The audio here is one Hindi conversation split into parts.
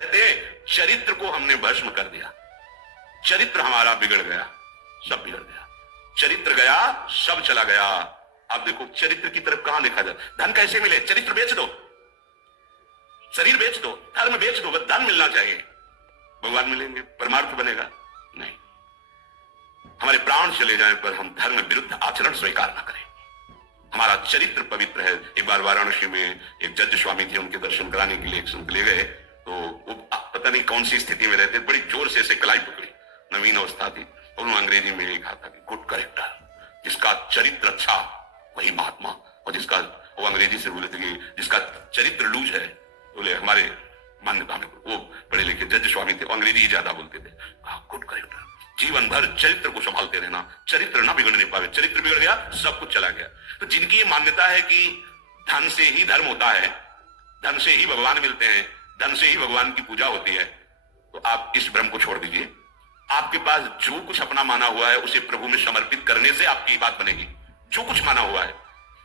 कहते चरित्र को हमने भस्म कर दिया, चरित्र हमारा बिगड़ गया, सब बिगड़ गया, चरित्र गया सब चला गया। आप देखो चरित्र की तरफ कहां देखा जाए, धन कैसे मिले? चरित्र बेच दो, शरीर बेच दो, धर्म बेच दो, बस धन मिलना चाहिए, भगवान मिलेंगे, परमार्थ बनेगा? नहीं। हमारे प्राण चले जाएं पर हम धर्म विरुद्ध आचरण स्वीकार ना करें। हमारा चरित्र पवित्र है। एक बार वाराणसी में एक जज स्वामी थे, उनके दर्शन कराने के लिए एक संत ले गए, तो वो पता नहीं कौन सी स्थिति में रहते, बड़ी जोर से कलाई पकड़ी, नवीन अवस्था थी, और उन्होंने अंग्रेजी में लिखा था कि गुड करेक्टर, जिसका चरित्र अच्छा वही महात्मा, और जिसका, वो अंग्रेजी से बोले थे कि जिसका चरित्र लूज है, बोले हमारे मान्यता में, वो पढ़े लिखे जज स्वामी थे, अंग्रेजी ही ज्यादा बोलते थे, गुड करेक्टर, जीवन भर चरित्र को संभालते रहना, चरित्र ना बिगड़ने पावे, चरित्र बिगड़ गया सब कुछ चला गया। तो जिनकी ये मान्यता है कि धन से ही धर्म होता है, धन से ही भगवान मिलते हैं, धन से ही भगवान की पूजा होती है, तो आप इस भ्रम को छोड़ दीजिए। आपके पास जो कुछ अपना माना हुआ है उसे प्रभु में समर्पित करने से आपकी बात बनेगी। जो कुछ माना हुआ है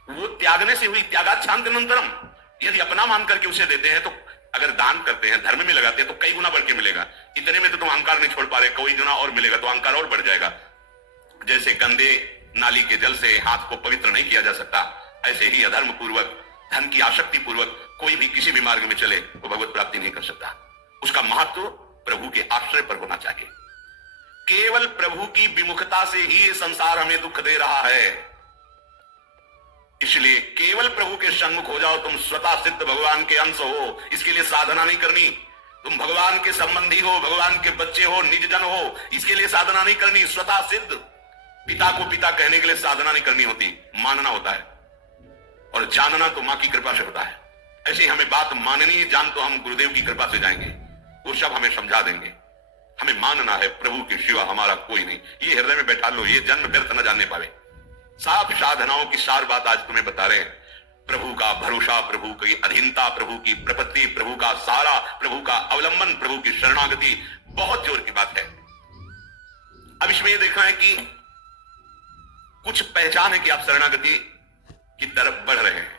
वो त्यागने से हुई, त्यागात शांतिमंतरम। यदि अपना मान करके उसे देते हैं, तो अगर दान करते हैं, धर्म में लगाते हैं, तो कई गुना बढ़ के मिलेगा। इतने में तो तुम अहंकार नहीं छोड़ पा रहे, कोई गुना और मिलेगा तो अहंकार और बढ़ जाएगा। जैसे गंदे नाली के जल से हाथ को पवित्र नहीं किया जा सकता, ऐसे ही अधर्म पूर्वक, धन की आसक्ति पूर्वक कोई भी किसी भी मार्ग में चले वो भगवत प्राप्ति नहीं कर सकता। उसका महत्व प्रभु के आश्रय पर होना चाहिए। केवल प्रभु की विमुखता से ही ये संसार हमें दुख दे रहा है। इसलिए केवल प्रभु के सन्मुख हो जाओ, तुम स्वतः सिद्ध भगवान के अंश हो। इसके लिए साधना नहीं करनी, तुम भगवान के संबंधी हो, भगवान के बच्चे हो, निज जन हो, इसके लिए साधना नहीं करनी। स्वतः सिद्ध, पिता को पिता कहने के लिए साधना नहीं करनी होती, मानना होता है, और जानना तो मां की कृपा से होता है। ऐसे हमें बात माननी है, जान तो हम गुरुदेव की कृपा से जाएंगे, वो सब हमें समझा देंगे। हमें मानना है प्रभु के सिवा हमारा कोई नहीं। ये हृदय में बैठा लो, ये जन्म व्यर्थ न जानने पावे। साफ साधनाओं की सार बात आज तुम्हें बता रहे हैं। प्रभु का भरोसा, प्रभु की अधीनता, प्रभु की प्रपत्ति, प्रभु का सहारा, प्रभु का अवलंबन, प्रभु की शरणागति, बहुत जोर की बात है। अब इसमें यह देखना है कि कुछ पहचान है कि आप शरणागति की तरफ बढ़ रहे हैं।